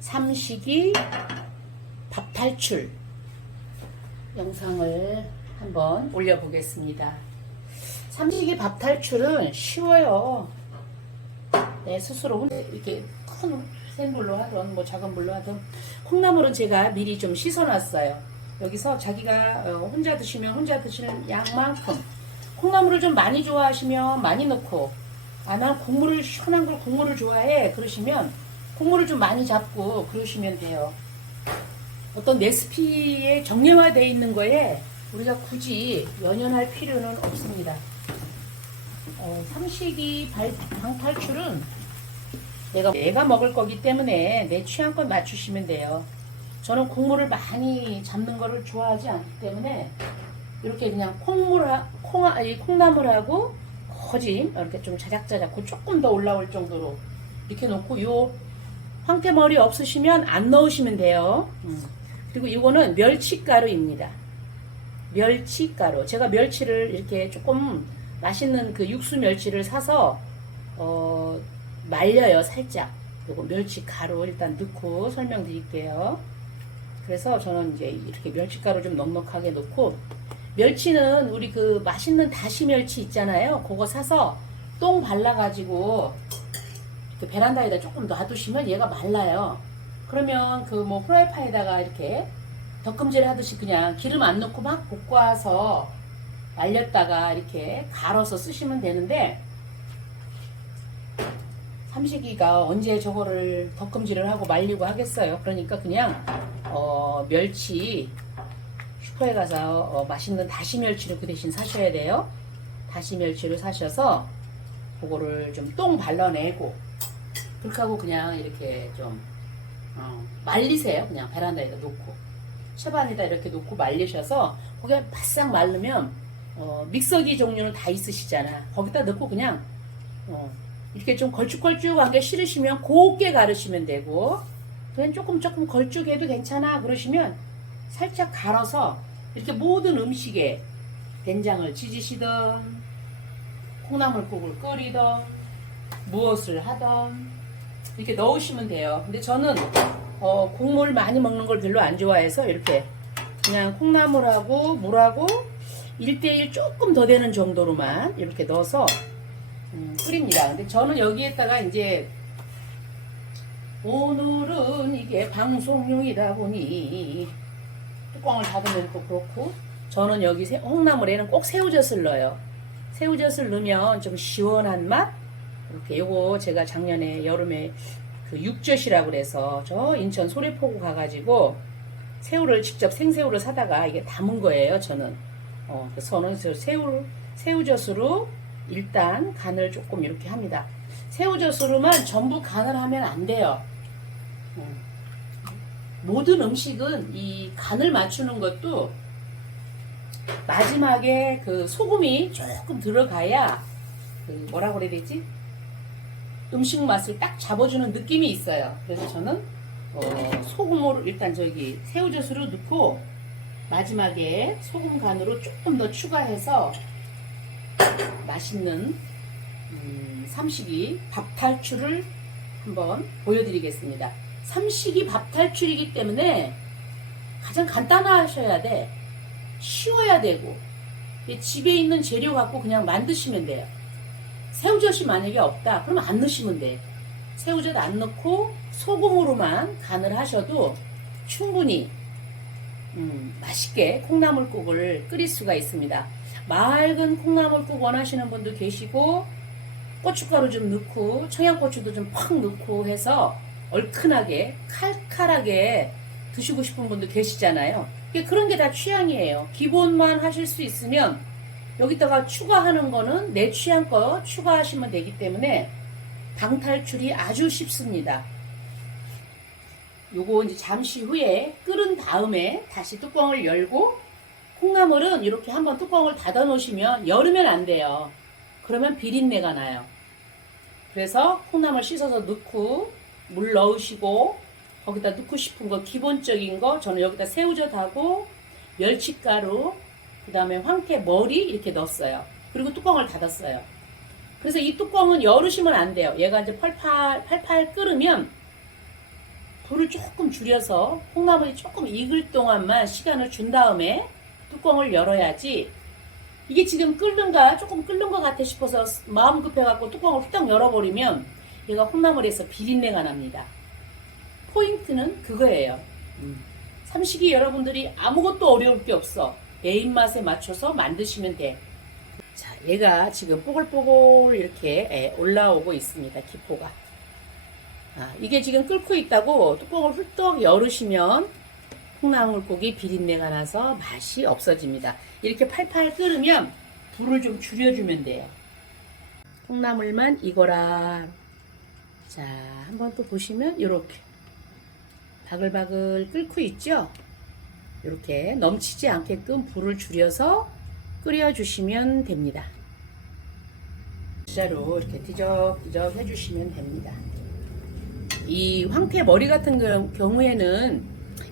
삼식이 밥탈출 영상을 한번 올려보겠습니다. 삼식이 밥탈출은 쉬워요. 내 스스로 이렇게 큰 센 불로 하든 뭐 작은 불로 하든. 콩나물은 제가 미리 좀 씻어놨어요. 여기서 자기가 혼자 드시면 혼자 드시는 양만큼, 콩나물을 좀 많이 좋아하시면 많이 넣고, 난 국물을 시원한 걸 국물을 좋아해 그러시면 국물을 좀 많이 잡고 그러시면 돼요. 어떤 레시피에 정형화되어 있는 거에 우리가 굳이 연연할 필요는 없습니다. 삼식이 방탈출은 내가 먹을 거기 때문에 내 취향껏 맞추시면 돼요. 저는 국물을 많이 잡는 거를 좋아하지 않기 때문에 이렇게 그냥 콩나물하고 거짐 이렇게 좀 자작자작 조금 더 올라올 정도로 이렇게 놓고, 요 황태머리 없으시면 안 넣으시면 돼요. 그리고 이거는 멸치가루입니다. 멸치가루. 제가 멸치를 이렇게 조금 맛있는 그 육수 멸치를 사서 말려요, 살짝. 요거 멸치가루 일단 넣고 설명드릴게요. 그래서 저는 이제 이렇게 멸치가루 좀 넉넉하게 넣고, 멸치는 우리 그 맛있는 다시 멸치 있잖아요. 그거 사서 똥 발라가지고 그 베란다에다 조금 놔두시면 얘가 말라요. 그러면 그 뭐 프라이팬에다가 이렇게 덮금질 하듯이 그냥 기름 안 넣고 막 볶아서 말렸다가 이렇게 갈아서 쓰시면 되는데, 삼식이가 언제 저거를 덮금질을 하고 말리고 하겠어요. 그러니까 그냥 멸치 슈퍼에 가서 맛있는 다시 멸치를 그 대신 사셔야 돼요. 다시 멸치를 사셔서 그거를 좀 똥 발라내고, 그렇게 하고 그냥 이렇게 좀 말리세요. 그냥 베란다에다 놓고 채반에다 이렇게 놓고 말리셔서 거기에 바싹 말르면 믹서기 종류는 다 있으시잖아. 거기다 넣고 그냥 이렇게 좀 걸쭉걸쭉하게 싫으시면 곱게 가르시면 되고, 그냥 조금 걸쭉해도 괜찮아 그러시면 살짝 갈아서 이렇게 모든 음식에 된장을 지지시든 콩나물국을 끓이든 무엇을 하든 이렇게 넣으시면 돼요. 근데 저는 국물 많이 먹는 걸 별로 안 좋아해서 이렇게 그냥 콩나물하고 물하고 1:1 조금 더 되는 정도로만 이렇게 넣어서 끓입니다. 근데 저는 여기에다가 이제 오늘은 이게 방송용이다 보니 뚜껑을 닫으면 또 그렇고, 저는 여기 콩나물에는 꼭 새우젓을 넣어요. 새우젓을 넣으면 좀 시원한 맛. 이렇게 요거 제가 작년에 여름에 그 육젓이라고 그래서 저 인천 소래포구 가가지고 새우를 직접 생새우를 사다가 이게 담은 거예요. 저는 그래서 저는 새우젓으로 일단 간을 조금 이렇게 합니다. 새우젓으로만 전부 간을 하면 안 돼요. 모든 음식은 이 간을 맞추는 것도 마지막에 그 소금이 조금 들어가야 그 뭐라고 그래야 되지? 음식 맛을 딱 잡아주는 느낌이 있어요. 그래서 저는 소금으로 일단 새우젓으로 넣고 마지막에 소금 간으로 조금 더 추가해서 맛있는 삼식이 밥탈출을 한번 보여드리겠습니다. 삼식이 밥탈출이기 때문에 가장 간단하셔야 돼. 쉬워야 되고 집에 있는 재료 갖고 그냥 만드시면 돼요. 새우젓이 만약에 없다 그러면 안 넣으시면 돼. 새우젓 안 넣고 소금으로만 간을 하셔도 충분히 맛있게 콩나물국을 끓일 수가 있습니다. 맑은 콩나물국 원하시는 분도 계시고, 고춧가루 좀 넣고 청양고추도 좀 팍 넣고 해서 얼큰하게 칼칼하게 드시고 싶은 분도 계시잖아요. 그런 게 다 취향이에요. 기본만 하실 수 있으면 여기다가 추가하는 거는 내 취향껏 추가하시면 되기 때문에 방탈출이 아주 쉽습니다. 요거 이제 잠시 후에 끓은 다음에 다시 뚜껑을 열고, 콩나물은 이렇게 한번 뚜껑을 닫아 놓으시면 열으면 안 돼요. 그러면 비린내가 나요. 그래서 콩나물 씻어서 넣고 물 넣으시고 거기다 넣고 싶은 거 기본적인 거, 저는 여기다 새우젓하고 멸치가루, 그 다음에 황태 머리 이렇게 넣었어요. 그리고 뚜껑을 닫았어요. 그래서 이 뚜껑은 열으시면 안 돼요. 얘가 이제 팔팔 끓으면 불을 조금 줄여서 콩나물이 조금 익을 동안만 시간을 준 다음에 뚜껑을 열어야지. 이게 지금 끓는가 조금 끓는 것 같아 싶어서 마음 급해갖고 뚜껑을 후딱 열어버리면 얘가 콩나물에서 비린내가 납니다. 포인트는 그거예요. 삼식이 여러분들이 아무것도 어려울 게 없어. 내 입맛에 맞춰서 만드시면 돼. 자, 얘가 지금 뽀글뽀글 이렇게 올라오고 있습니다. 기포가. 이게 지금 끓고 있다고 뚜껑을 훌떡 열으시면 콩나물국이 비린내가 나서 맛이 없어집니다. 이렇게 팔팔 끓으면 불을 좀 줄여주면 돼요. 콩나물만 익어라. 자, 한번 또 보시면 이렇게 바글바글 끓고 있죠? 이렇게 넘치지 않게끔 불을 줄여서 끓여주시면 됩니다. 진짜로 이렇게 뒤적뒤적 해주시면 됩니다. 이 황태 머리 같은 경우에는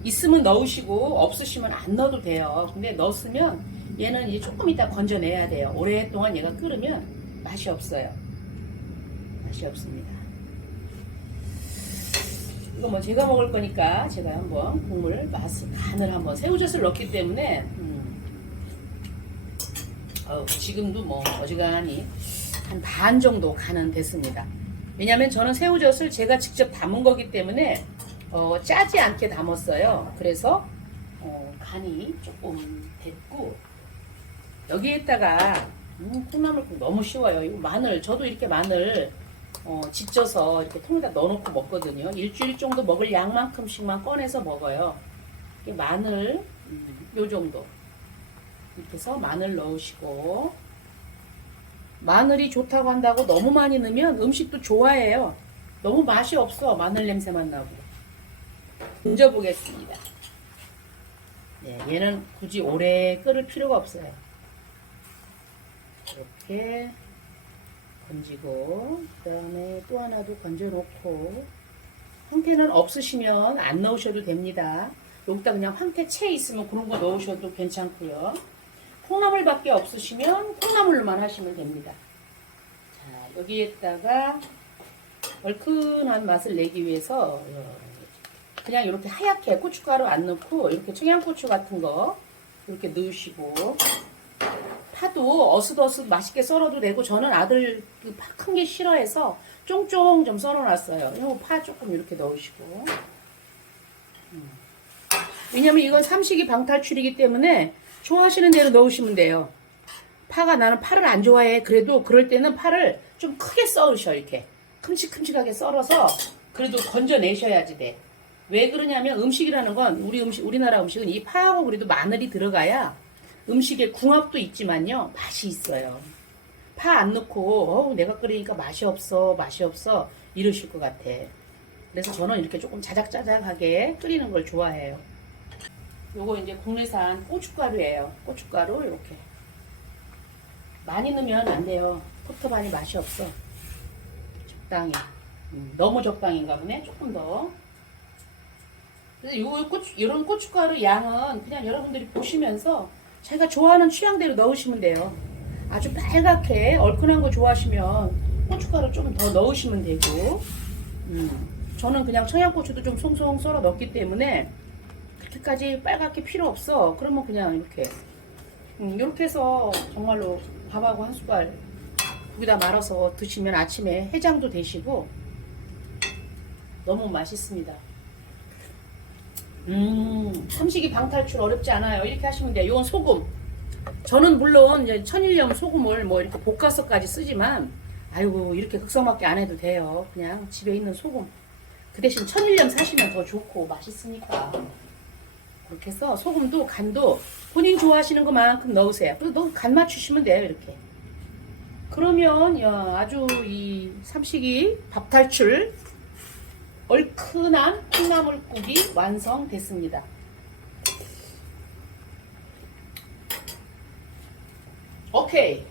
있으면 넣으시고 없으시면 안 넣어도 돼요. 근데 넣었으면 얘는 이제 조금 이따 건져내야 돼요. 오랫동안 얘가 끓으면 맛이 없어요. 맛이 없습니다. 이거 뭐 제가 먹을 거니까 제가 한번 국물 맛을 간을 한번 새우젓을 넣기 때문에 지금도 뭐 어지간히 한 반 정도 간은 됐습니다. 왜냐면 저는 새우젓을 제가 직접 담은 거기 때문에 짜지 않게 담았어요. 그래서 간이 조금 됐고 여기에다가 콩나물국 너무 쉬워요. 이거 마늘 저도 이렇게 마늘 지져서 이렇게 통에다 넣어놓고 먹거든요. 일주일 정도 먹을 양만큼씩만 꺼내서 먹어요. 마늘 요 정도 이렇게 해서 마늘 넣으시고 마늘이 좋다고 한다고 너무 많이 넣으면 음식도 좋아해요. 너무 맛이 없어. 마늘 냄새만 나고. 건져보겠습니다. 네, 얘는 굳이 오래 끓을 필요가 없어요. 이렇게 건지고 그 다음에 또 하나도 건져놓고 황태는 없으시면 안 넣으셔도 됩니다. 여기다 그냥 황태채 있으면 그런 거 넣으셔도 괜찮고요. 콩나물밖에 없으시면 콩나물로만 하시면 됩니다. 자, 여기에다가 얼큰한 맛을 내기 위해서 그냥 이렇게 하얗게 고춧가루 안 넣고 이렇게 청양고추 같은 거 이렇게 넣으시고 파도 어슷어슷 맛있게 썰어도 되고 저는 아들 그 파 큰 게 싫어해서 쫑쫑 좀 썰어놨어요. 이거 파 조금 이렇게 넣으시고 왜냐면 이건 삼식이 방탈출이기 때문에 좋아하시는 대로 넣으시면 돼요. 파가 나는 파를 안 좋아해. 그래도 그럴 때는 파를 좀 크게 썰으셔. 이렇게 큼직큼직하게 썰어서 그래도 건져내셔야지 돼. 왜 그러냐면 음식이라는 건 우리나라 음식은 이 파하고 그래도 마늘이 들어가야 음식에 궁합도 있지만요 맛이 있어요. 파 안 넣고 내가 끓이니까 맛이 없어 이러실 것 같아. 그래서 저는 이렇게 조금 자작자작하게 끓이는 걸 좋아해요. 요거 이제 국내산 고춧가루예요. 고춧가루 이렇게 많이 넣으면 안 돼요. 포터반이 맛이 없어. 적당히. 너무 적당인가 보네. 조금 더. 그래서 이런 고춧가루 양은 그냥 여러분들이 보시면서 자기가 좋아하는 취향대로 넣으시면 돼요. 아주 빨갛게 얼큰한 거 좋아하시면 고춧가루 좀 더 넣으시면 되고 저는 그냥 청양고추도 좀 송송 썰어 넣기 때문에 그렇게까지 빨갛게 필요 없어. 그러면 그냥 이렇게 해서 정말로 밥하고 한 숟갈 거기다 말아서 드시면 아침에 해장도 되시고 너무 맛있습니다. 삼식이 방탈출 어렵지 않아요. 이렇게 하시면 돼요. 이건 소금. 저는 물론 이제 천일염 소금을 뭐 이렇게 볶아서까지 쓰지만 아이고 이렇게 극성맞게 안 해도 돼요. 그냥 집에 있는 소금. 그 대신 천일염 사시면 더 좋고 맛있으니까. 그렇게 해서 소금도 간도 본인 좋아하시는 것만큼 넣으세요. 그래서 간 맞추시면 돼요. 이렇게. 그러면 아주 이 삼식이 밥탈출 얼큰한 콩나물국이 완성됐습니다. 오케이.